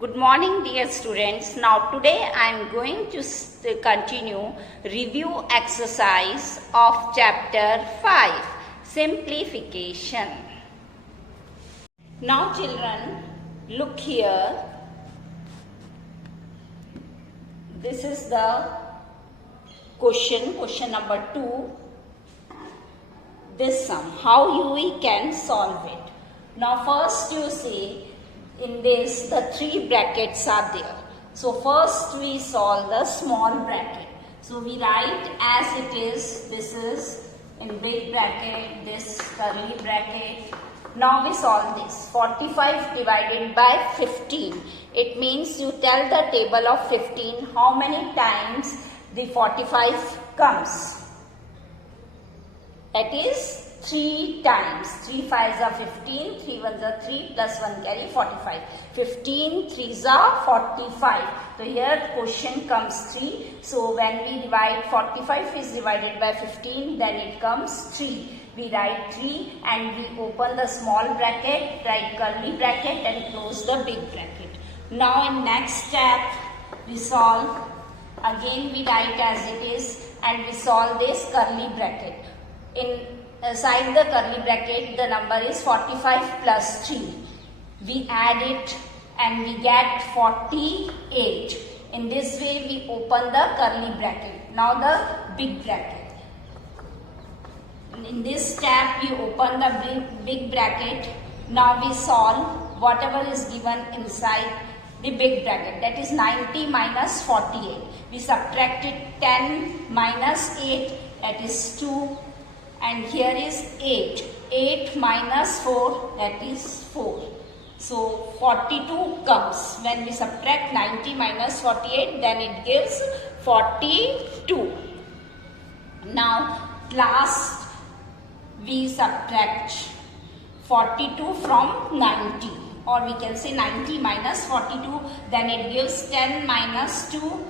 Good morning dear students. Now today I am going to continue review exercise of chapter 5, simplification. Now children, look here. This is the question number 2. This sum, how we can solve it. Now first you see, in this the 3 brackets are there. So first we solve the small bracket. So we write as it is. This is in big bracket, this curly bracket. Now we solve this. 45 divided by 15. It means you tell the table of 15 how many times the 45 comes. That is 3 times. 3 5s are 15, 3 1s are 3, plus 1 carry 45. 15 3s are 45. So here question comes 3. So when we divide 45 is divided by 15, then it comes 3. We write 3 and we open the small bracket, write curly bracket and close the big bracket. Now in next step we solve. Again we write as it is and we solve this curly bracket. Inside the curly bracket, the number is 45 plus 3. We add it and we get 48. In this way, we open the curly bracket. Now the big bracket. In this step, we open the big bracket. Now we solve whatever is given inside the big bracket. That is 90 minus 48. We subtracted 10 minus 8. That is 2. And here is 8. 8 minus 4, that is 4. So 42 comes. When we subtract 90 minus 48, then it gives 42. Now last we subtract 42 from 90. Or we can say 90 minus 42. Then it gives 10 minus 2,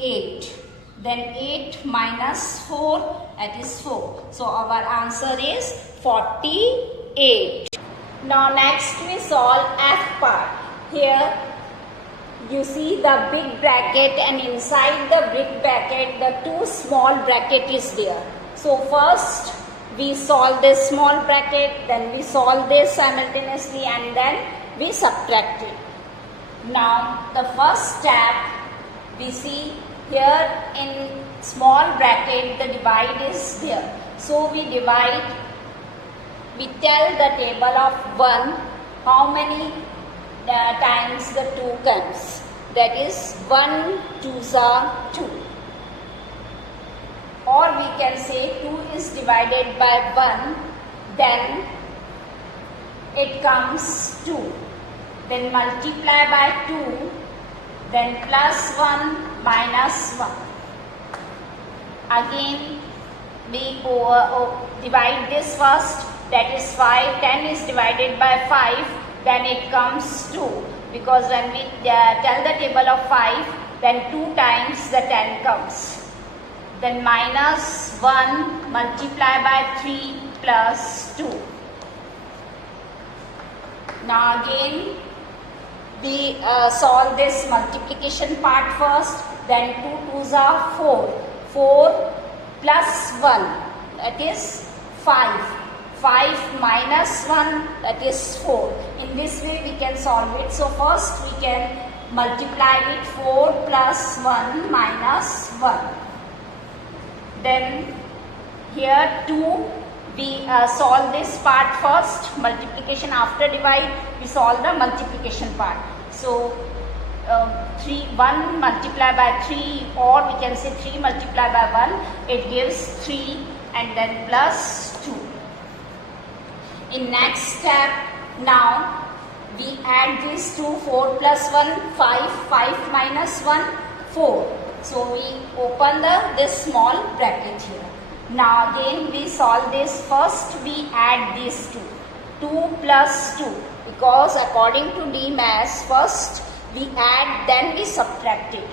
8. Then 8 minus 4, that is 4. So our answer is 48. Now next we solve F part. Here you see the big bracket and inside the big bracket the 2 small bracket is there. So first we solve this small bracket, then we solve this simultaneously and then we subtract it. Now the first step we see. Here in small bracket the divide is there. So we divide, we tell the table of 1 how many times the 2 comes. That is 1 2s are 2. Or we can say 2 is divided by 1, then it comes 2. Then multiply by 2. Then plus 1 minus 1. Again we divide this first, that is 5. 10 is divided by 5, then it comes 2. Because when we tell the table of 5, then 2 times the 10 comes. Then minus 1 multiply by 3 plus 2. Now again we solve this multiplication part first, then 2 2s are 4. 4 plus 1, that is 5. 5 minus 1, that is 4. In this way we can solve it. So first we can multiply it 4 plus 1 minus 1. Then here 2. We solve this part first, multiplication after divide, we solve the multiplication part. So 1 multiplied by 3, or we can say 3 multiplied by 1, it gives 3 and then plus 2. In next step, now we add these 2, 4 plus 1, 5, 5 minus 1, 4. So we open this small bracket here. Now again we solve this. First we add these 2. 2 plus 2. Because according to DMAS, first we add, then we subtract it.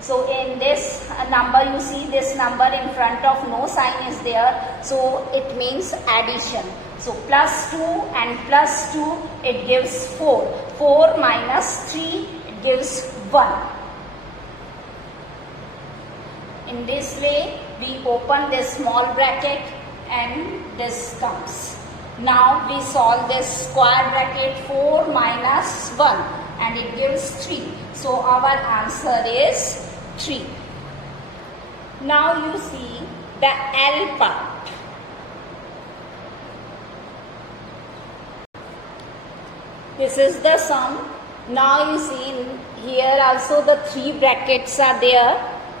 So in this number you see this number in front of no sign is there. So it means addition. So plus 2 and plus 2 it gives 4. 4 minus 3 it gives 1. In this way, we open this small bracket and this comes. Now we solve this square bracket, 4 minus 1, and it gives 3. So our answer is 3. Now you see the L part. This is the sum. Now you see here also the 3 brackets are there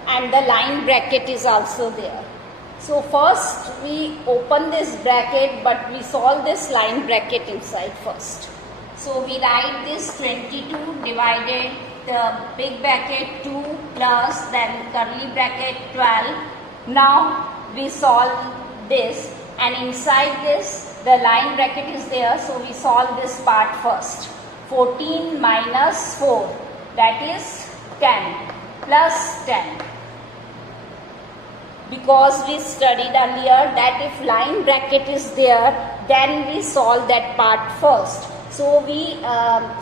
and the line bracket is also there. So first we open this bracket, but we solve this line bracket inside first. So we write this 22 divided the big bracket 2 plus then curly bracket 12. Now we solve this, and inside this the line bracket is there, so we solve this part first. 14 minus 4, that is 10, plus 10. Because we studied earlier that if line bracket is there, then we solve that part first. So we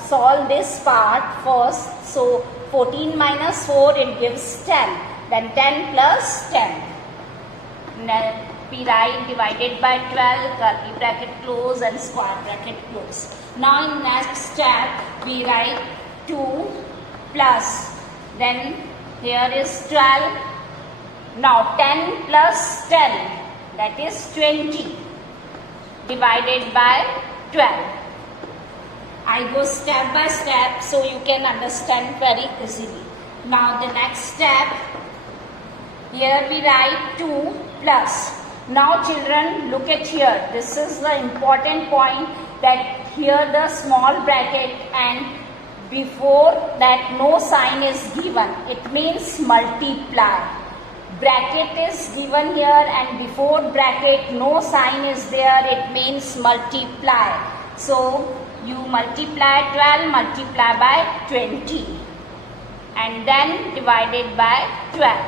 solve this part first. So 14 minus 4, it gives 10. Then 10 plus 10. Then we write divided by 12, curly bracket close and square bracket close. Now in next step, we write 2 plus. Then here is 12. Now 10 plus 10, that is 20, divided by 12. I go step by step so you can understand very easily. Now the next step, here we write 2 plus. Now children, look at here. This is the important point, that here the small bracket and before that no sign is given. It means multiply. Bracket is given here and before bracket no sign is there, it means multiply. So you multiply 12, multiply by 20 and then divided by 12.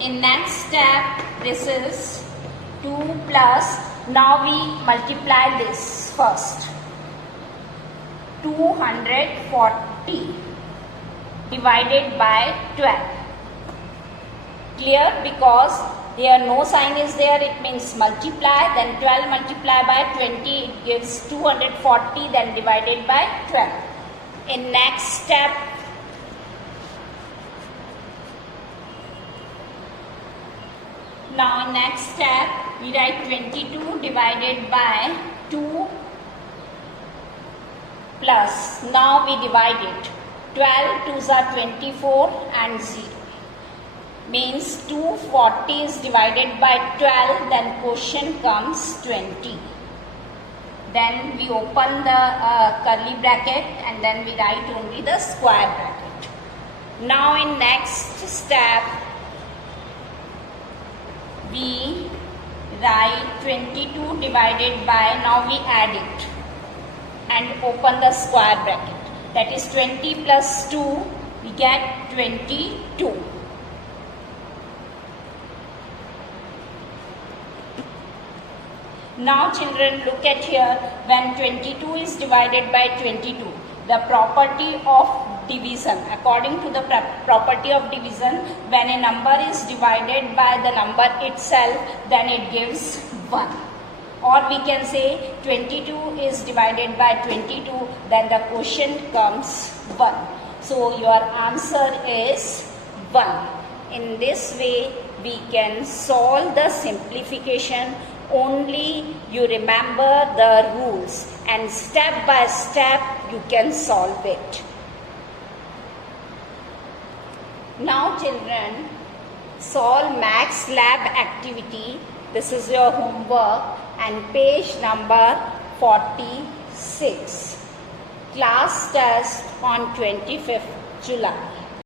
In next step, this is 2 plus. Now we multiply this first. 240 divided by 12. Clear? Because here no sign is there, it means multiply. Then 12 multiplied by 20, it gives 240, then divided by 12. In next step, now next step, we write 22 divided by 2 plus. Now we divide it. 12 2s are 24 and 0. Means 240 is divided by 12, then quotient comes 20. Then we open the curly bracket and then we write only the square bracket. Now in next step, we write 22 divided by, now we add it and open the square bracket. That is 20 plus 2, we get 22. Now children, look at here, when 22 is divided by 22, the property of division, according to the property of division, when a number is divided by the number itself, then it gives 1. Or we can say 22 is divided by 22, then the quotient comes 1. So your answer is 1. In this way, we can solve the simplification. Only you remember the rules and step by step you can solve it. Now children, solve Max Lab activity. This is your homework and page number 46. Class test on 25th July.